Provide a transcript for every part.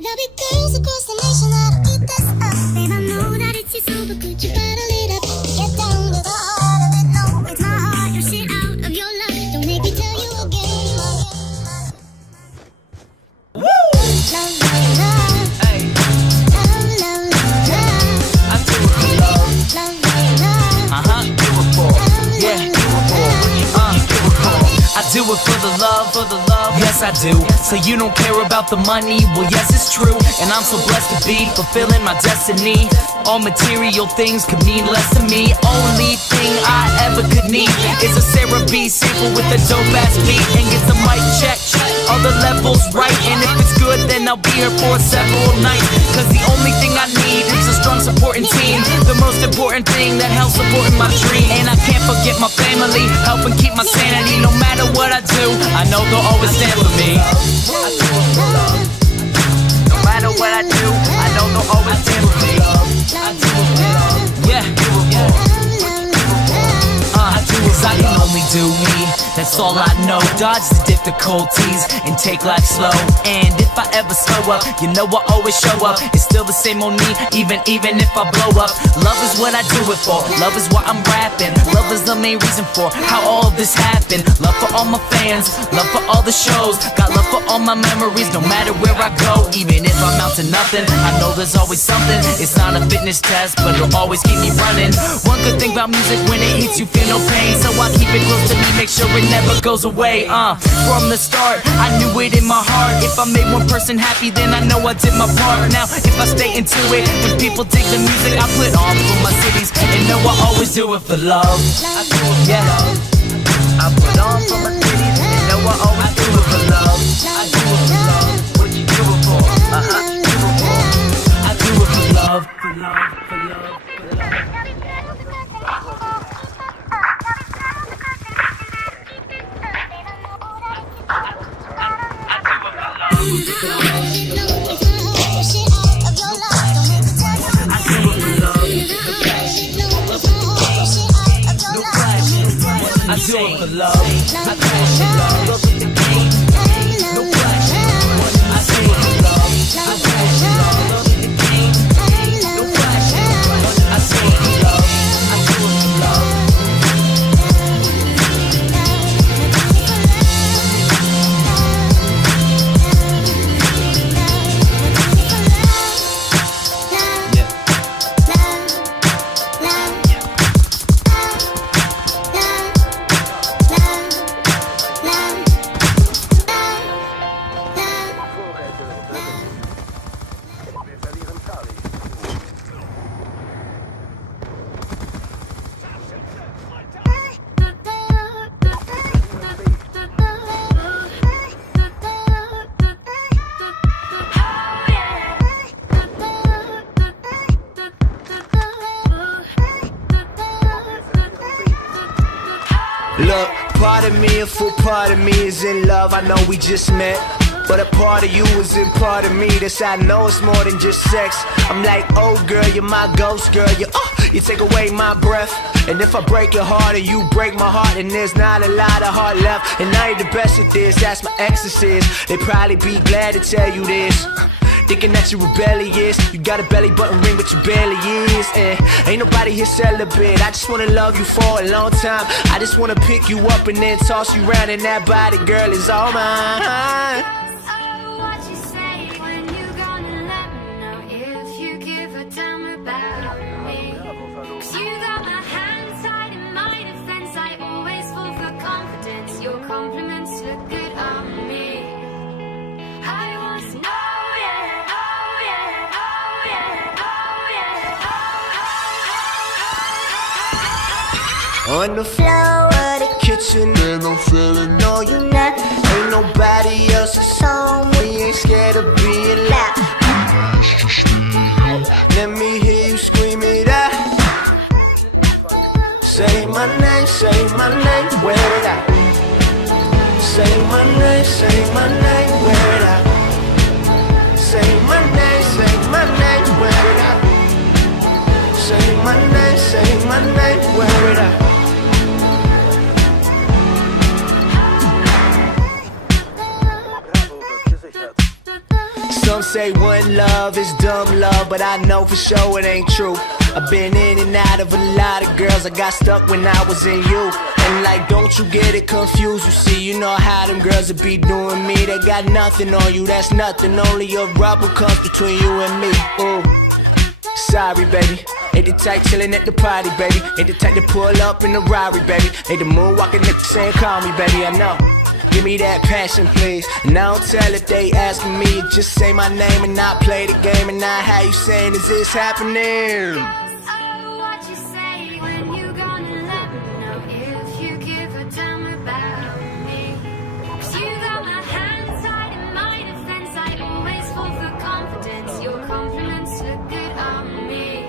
There'll be girls across the nation that'll eat this up. Babe, I know that it's your soul, but could you bottle it up? Get down to the heart of it, no, it's my heart. Your shit out of your life, don't make me tell you again. Woo! Love, love, love. Hey. Love, love, love, love. I do it for love. Love, love, love. Do it for. Yeah, do it for. Do it for. I do it for the love, yes I do. So you don't care about the money, well yes it's true. And I'm so blessed to be fulfilling my destiny. All material things could mean less to me. Only thing I ever could need is a Sarah B sample with a dope ass beat. And get the mic check, all the levels right. And if it's good then I'll be here for several nights. Cause the only thing I need is a strong supporting team. The most important thing that helps supporting my dream. And I can't forget my family, helping keep my sanity. No matter what I do, I know they'll always stand for me. No matter what I do, I know they'll always stand for me. Yeah, cause I can only do me, that's all I know. Dodge the difficulties and take life slow. And if I ever slow up, you know I always show up. It's still the same on me, even if I blow up. Love is what I do it for, love is why I'm rapping. Love is the main reason for how all of this happened. Love for all my fans, love for all the shows. Got love for all my memories, no matter where I go. Even if I'm out to nothing, I know there's always something. It's not a fitness test, but it'll always keep me running. One good thing about music, when it hits you feel no pain. So I keep it close to me, make sure it never goes away. From the start, I knew it in my heart. If I made one person happy, then I know I did my part. Now, if I stay into it, when people dig the music I put on for my cities, and know I always do it for love. Yeah, I put on for my cities, and know I always do it for love. I do it for love. What you do it for? Do it for. I do it for love. For love, for love, for love. I do it for love. I do it for love. Look at the game. No flash. I do it for love. I do it for love. Look at the game. No flash. I do it for love. I do it for love. Look, part of me, a full part of me is in love. I know we just met, but a part of you is in part of me. This I know it's more than just sex. I'm like, oh girl, you're my ghost girl. You take away my breath. And if I break your heart and you break my heart, then there's not a lot of heart left. And I ain't the best at this, that's my exorcist. They probably be glad to tell you this. Thinking that you're rebellious. You got a belly button ring, but you barely is. And ain't nobody here celibate. I just wanna love you for a long time. I just wanna pick you up and then toss you around. And that body, girl, is all mine. On the floor of the kitchen, and I'm feeling no, you not. Ain't nobody else's home. We ain't scared of being loud. Let me hear you scream it out. Say my name, wear it out. Say my name, wear it out. Say my name, wear it out. Say my name, wear it out. Some say one love is dumb love, but I know for sure it ain't true. I've been in and out of a lot of girls, I got stuck when I was in you. And like, don't you get it confused, you see, you know how them girls would be doing me. They got nothing on you, that's nothing, only a rubber comes between you and me. Ooh. Sorry, baby. Ain't the type chillin' at the party, baby. Ain't the type to pull up in the Rari, baby. Ain't the moonwalking nigga saying call me, baby, I know. Give me that passion, please. And I don't tell if they asking me. Just say my name and not play the game. And not how you saying, is this happening? Oh, what you say when you gonna let me know if you give a damn about me? 'Cause you got my hands tied in my defense. I always fall for confidence. Your compliments look good on me.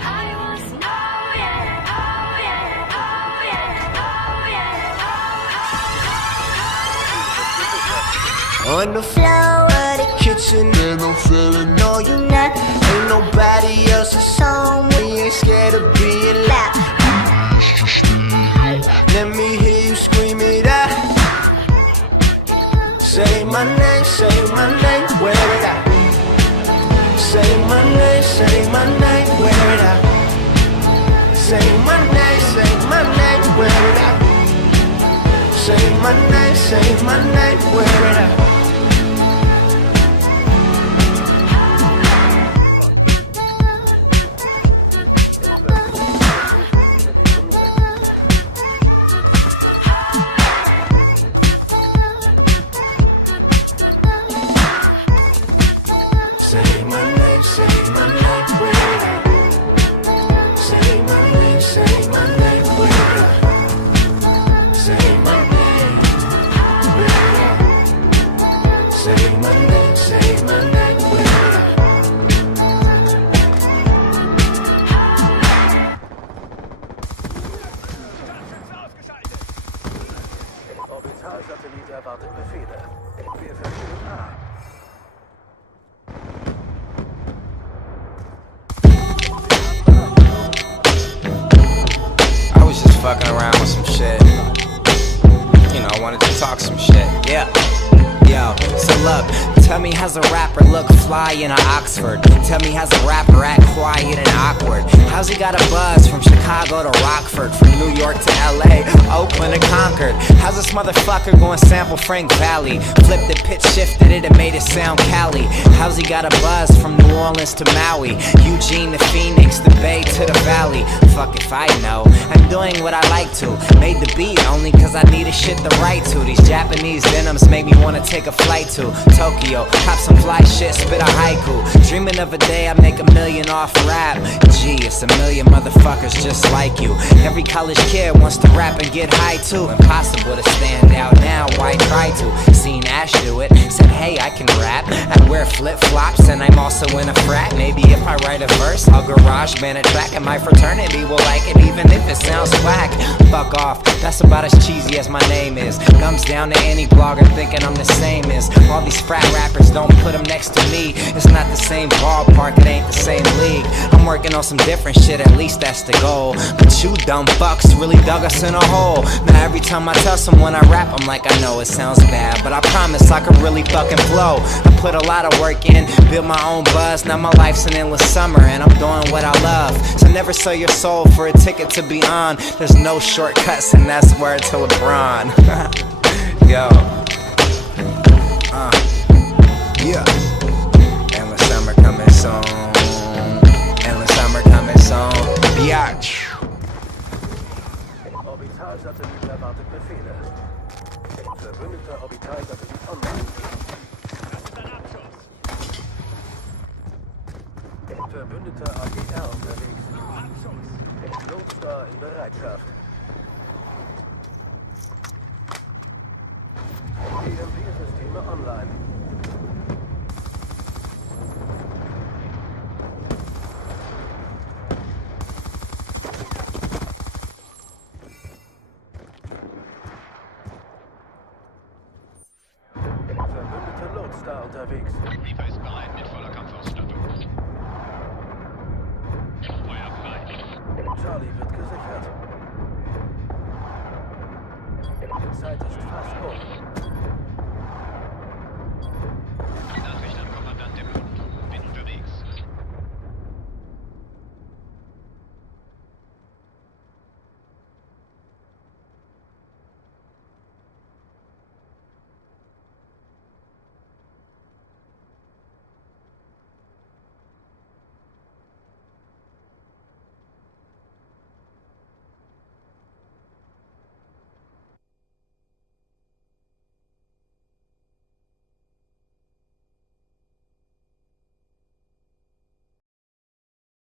I was, oh yeah, oh yeah, oh yeah, oh yeah, On the floor of the kitchen, and I'm feeling no, you not. Ain't nobody else's home. We ain't scared of being loud. Let me hear you scream it out. Say my name, wear it out. Say my name, wear it out. Say my name, wear it out. Say my name, wear it out. Say my name, wear it out. Say my name, wear it out. Say my name, wear it out. Say my name, wear it out. Orbitalsatellit erwartet Befehle. Wir verlieren A. I was just fucking around with some shit. You know, I wanted to talk some shit. Yeah. Yo, so look, tell me how's a rapper look fly in a Oxford? Tell me how's a rapper act quiet and awkward? How's he got a buzz from Chicago to Rockford, from New York to LA, Oakland to Concord? How's this motherfucker going sample Frank Valley? Flipped it, pitch shifted it and made it sound Cali. How's he got a buzz from New Orleans to Maui, Eugene to Phoenix, the Bay to the Valley? Fuck if I know, I'm doing what I like to. Made the beat only cause I needed shit to write to. These Japanese denims make me wanna take a flight to Tokyo, cop some fly shit, spit a haiku. Dreaming of a day I make $1 million off rap. Gee, it's 1 million motherfuckers just like you. Every college kid wants to rap and get high too. Impossible to stand out now, why try to? Seen Ash do it, said hey I can rap. I wear flip-flops and I'm also in a frat. Maybe if I write a verse, I'll garage band a track and my fraternity will like it even if it sounds whack. Fuck off, that's about as cheesy as my name is. Comes down to any blogger thinking I'm the same as all these frat rappers, don't put them next to me. It's not the same ballpark, it ain't the same league. I'm working on some different shit, at least that's the goal. But you dumb fucks really dug us in a hole. Now every time I tell someone I rap, I'm like, I know it sounds bad, but I promise I can really fucking flow. I put a lot of work in, built my own buzz. Now my life's an endless summer and I'm doing what I love. So never sell your soul for a ticket to be on. There's no shortcuts and that's word to LeBron. Yo. Yeah. Endless summer coming soon. Endless summer coming soon. Biatch. Orbitalsatellit erwartet Befehle. Verbündeter Orbitalsatellit online. Verbündeter AGR unterwegs. Lodestar in Bereitschaft. EMP-Systeme online. Verbündeter Lodestar unterwegs. Reaper ist bereit mit voller Kampfausstattung. Feuer frei. Charlie wird gesichert. Die Zeit ist fast um.